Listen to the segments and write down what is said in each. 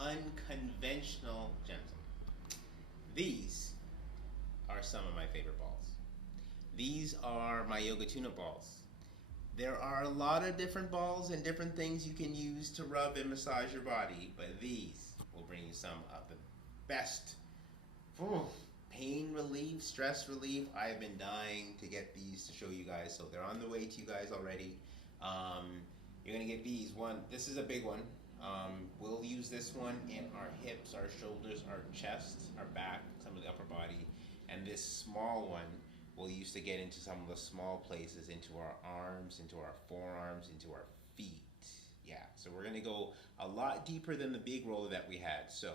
unconventional gentlemen. These are some of my favorite balls. These are my Yoga Tune-Up balls. There are a lot of different balls and different things you can use to rub and massage your body, but these will bring you some of the best pain relief, stress relief. I have been dying to get these to show you guys, so they're on the way to you guys already. You're gonna get these. This is a big one. We'll use this one in our hips, our shoulders, our chest, our back, some of the upper body, and this small one we'll use to get into some of the small places, into our arms, into our forearms, into our feet. Yeah, so we're gonna go a lot deeper than the big roller that we had. So,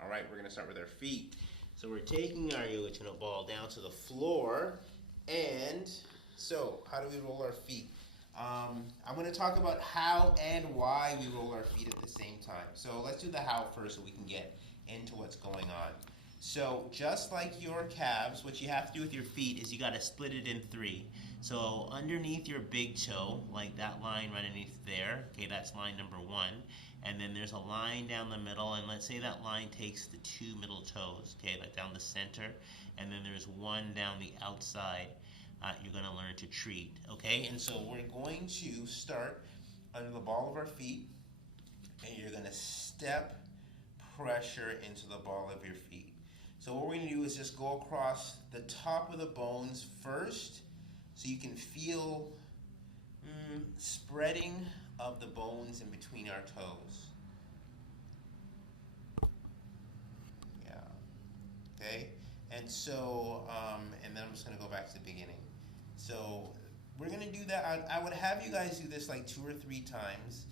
all right, we're gonna start with our feet. So we're taking our Yoga Tune-Up ball down to the floor, and so how do we roll our feet? I'm going to talk about how and why we roll our feet at the same time. So let's do the how first so we can get into what's going on. So just like your calves, what you have to do with your feet is you got to split it in three. So underneath your big toe, like that line right underneath there, okay, that's line number one. And then there's a line down the middle, and let's say that line takes the two middle toes, okay, like down the center. And then there's one down the outside. You're going to learn to treat, okay? And so we're going to start under the ball of our feet, and you're going to step pressure into the ball of your feet. So what we're going to do is just go across the top of the bones first, so you can feel spreading of the bones in between our toes. Yeah, okay? And so, and then I'm just going to go back to the beginning. So we're going to do that. I would have you guys do this like 2 or 3 times.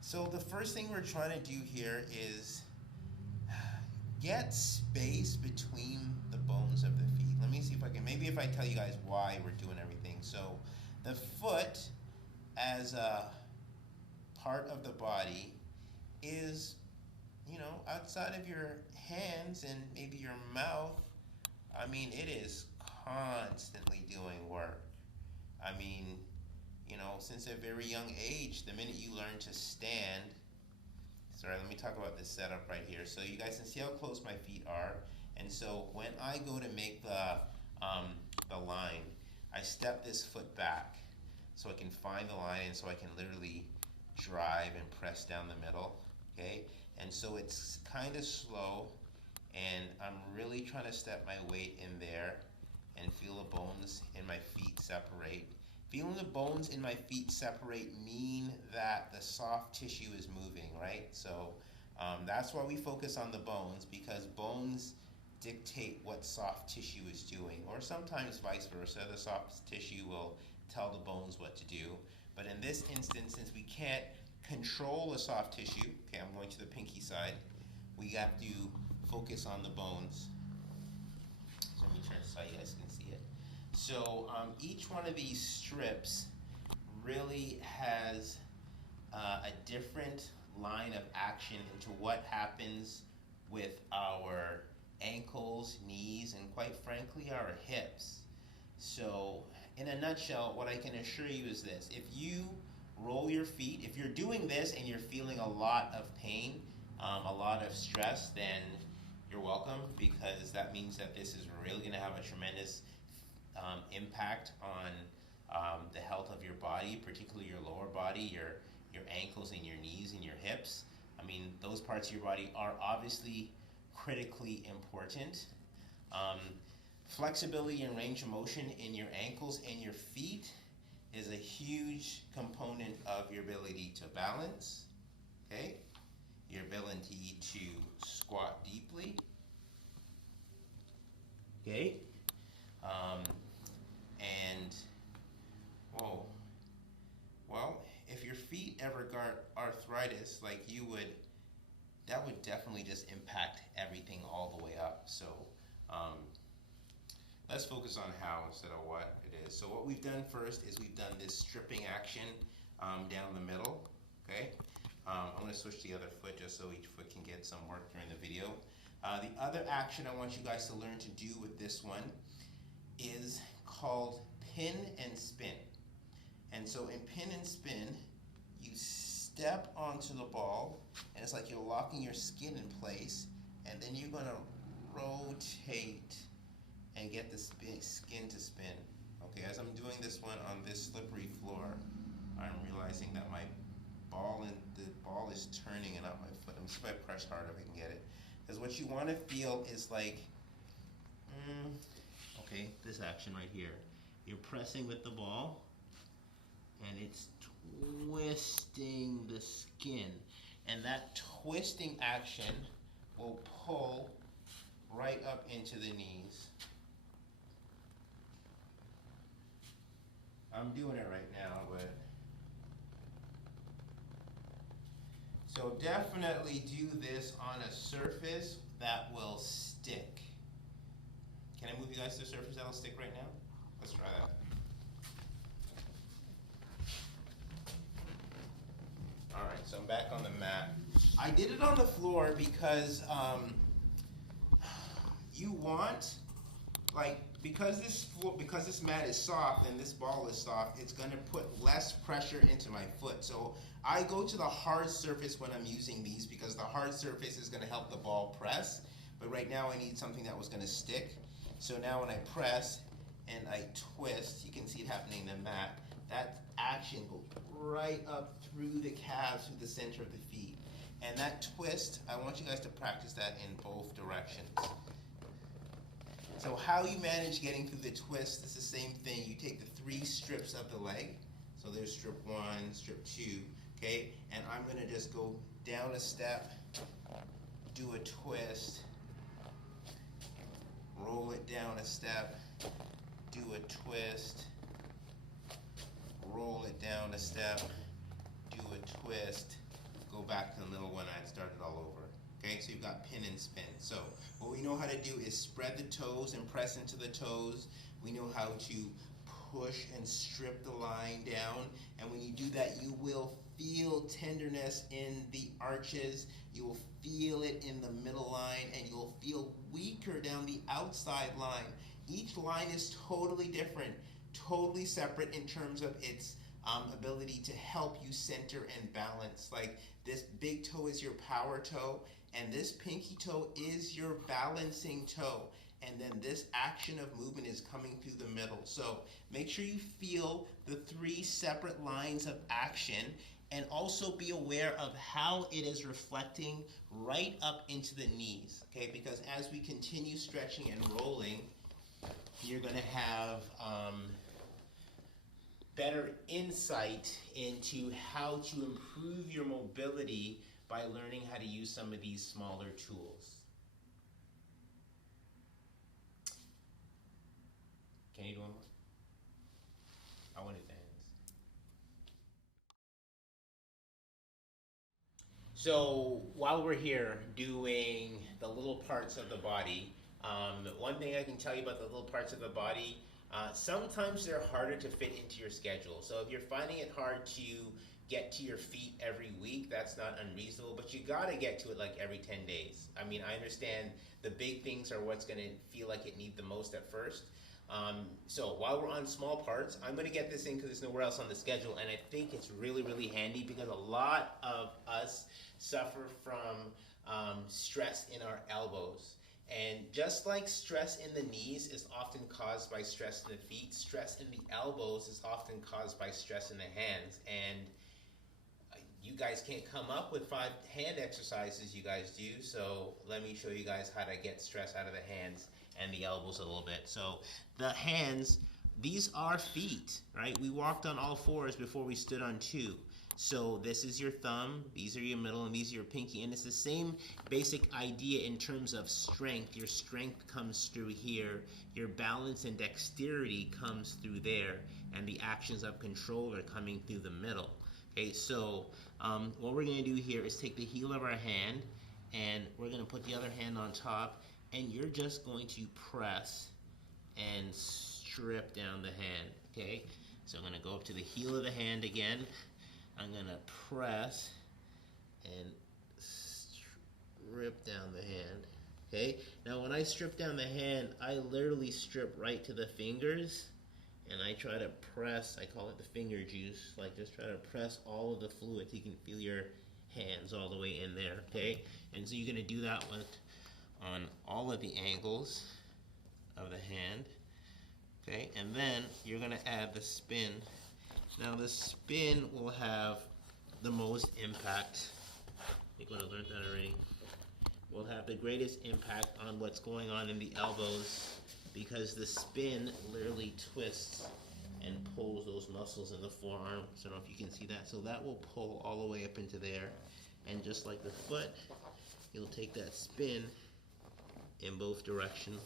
So the first thing we're trying to do here is get space between the bones of the feet. Let me see if I can, maybe if I tell you guys why we're doing everything. So the foot as a part of the body is, you know, outside of your hands and maybe your mouth. I mean, it is constantly doing work. I mean, you know, since a very young age, the minute you learn to stand, sorry, let me talk about this setup right here. So you guys can see how close my feet are. And so when I go to make the line, I step this foot back so I can find the line, and so I can literally drive and press down the middle, okay? And so it's kind of slow, and I'm really trying to step my weight in there and feel the bones in my feet separate. Feeling the bones in my feet separate mean that the soft tissue is moving, right? So that's why we focus on the bones, because bones dictate what soft tissue is doing, or sometimes vice versa. The soft tissue will tell the bones what to do. But in this instance, since we can't control the soft tissue, okay, I'm going to the pinky side, we have to focus on the bones. So let me try so you guys can see it. So each one of these strips really has a different line of action into what happens with our ankles, knees, and quite frankly our hips. So in a nutshell, what I can assure you is this: if you roll your feet, if you're doing this and you're feeling a lot of pain, a lot of stress, then you're welcome, because that means that this is really going to have a tremendous impact on the health of your body, particularly your lower body, your ankles and your knees and your hips. I mean, those parts of your body are obviously critically important. Flexibility and range of motion in your ankles and your feet is a huge component of your ability to balance, okay? Your ability to squat deeply, okay? And, whoa, well, if your feet ever got arthritis, like you would, that would definitely just impact everything all the way up. So let's focus on how instead of what it is. So what we've done first is we've done this stripping action down the middle, okay? I'm going to switch to the other foot just so each foot can get some work during the video. The other action I want you guys to learn to do with this one is called pin and spin. And so in pin and spin, you step onto the ball, and it's like you're locking your skin in place, and then you're gonna rotate and get the skin to spin. Okay, as I'm doing this one on this slippery floor, I'm realizing that my the ball is turning and not my foot. I'm just gonna press hard if I can get it. Because what you want to feel is like, okay, this action right here. You're pressing with the ball, and it's twisting the skin. And that twisting action will pull right up into the knees. I'm doing it right now, but so definitely do this on a surface that will stick. Can I move you guys to a surface that will stick right now? Let's try that. All right, so I'm back on the mat. I did it on the floor because you want, like, because this mat is soft and this ball is soft, it's going to put less pressure into my foot. So I go to the hard surface when I'm using these because the hard surface is going to help the ball press. But right now I need something that was going to stick. So now when I press and I twist, you can see it happening in the mat. That action goes right up through the calves, through the center of the feet. And that twist, I want you guys to practice that in both directions. So how you manage getting through the twist is the same thing. You take the 3 strips of the leg. So there's strip 1, strip 2, okay? And I'm gonna just go down a step, do a twist, roll it down a step, do a twist, roll it down a step, do a twist, go back to the little one I started all over. Okay, so you've got pin and spin. So what we know how to do is spread the toes and press into the toes. We know how to push and strip the line down. And when you do that, you will feel tenderness in the arches. You will feel it in the middle line, and you'll feel weaker down the outside line. Each line is totally different, totally separate in terms of its ability to help you center and balance. Like this big toe is your power toe, and this pinky toe is your balancing toe. And then this action of movement is coming through the middle. So make sure you feel the 3 separate lines of action, and also be aware of how it is reflecting right up into the knees, okay? Because as we continue stretching and rolling, you're gonna have better insight into how to improve your mobility by learning how to use some of these smaller tools. Can you do one more? I want to do the hands. So while we're here doing the little parts of the body, one thing I can tell you about the little parts of the body, sometimes they're harder to fit into your schedule. So if you're finding it hard to get to your feet every week, that's not unreasonable, but you gotta get to it like every 10 days. I mean, I understand the big things are what's gonna feel like it need the most at first. So while we're on small parts, I'm gonna get this in because there's nowhere else on the schedule, and I think it's really, really handy because a lot of us suffer from stress in our elbows. And just like stress in the knees is often caused by stress in the feet, stress in the elbows is often caused by stress in the hands. And you guys can't come up with 5 hand exercises you guys do, so let me show you guys how to get stress out of the hands and the elbows a little bit. So the hands, these are feet, right? We walked on all 4s before we stood on 2. So this is your thumb, these are your middle, and these are your pinky. And it's the same basic idea in terms of strength. Your strength comes through here, your balance and dexterity comes through there, and the actions of control are coming through the middle. Okay, so what we're gonna do here is take the heel of our hand, and we're gonna put the other hand on top, and you're just going to press and strip down the hand, okay? So I'm gonna go up to the heel of the hand again. I'm gonna press and strip down the hand, okay? Now when I strip down the hand, I literally strip right to the fingers, and I try to press, I call it the finger juice, like just try to press all of the fluid so you can feel your hands all the way in there, okay? And so you're going to do that one on all of the angles of the hand, okay? And then you're going to add the spin. Now the spin will have the most impact. I think I learned that already. Will have the greatest impact on what's going on in the elbows, because the spin literally twists and pulls those muscles in the forearm. So I don't know if you can see that. So that will pull all the way up into there. And just like the foot, you'll take that spin in both directions,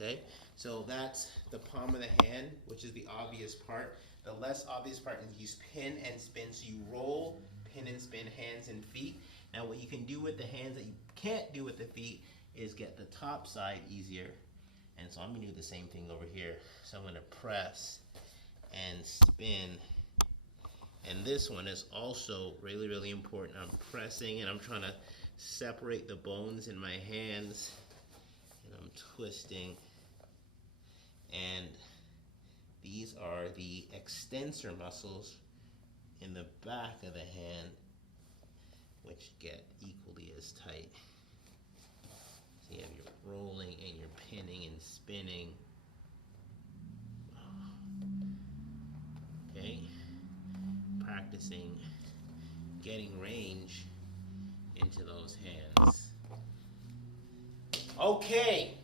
okay? So that's the palm of the hand, which is the obvious part. The less obvious part is use pin and spin. So you roll, pin and spin, hands and feet. Now what you can do with the hands that you can't do with the feet is get the top side easier. And so I'm going to do the same thing over here. So I'm going to press and spin. And this one is also really, really important. I'm pressing and I'm trying to separate the bones in my hands. And I'm twisting. And these are the extensor muscles in the back of the hand, which get equally as tight. So you have your rolling and your pinning and spinning. Okay, practicing getting range into those hands. Okay,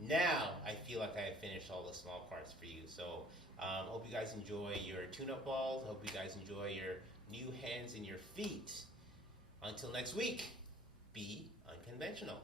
now I feel like I have finished all the small parts for you. So hope you guys enjoy your tune-up balls. Hope you guys enjoy your new hands and your feet. Until next week, be unconventional.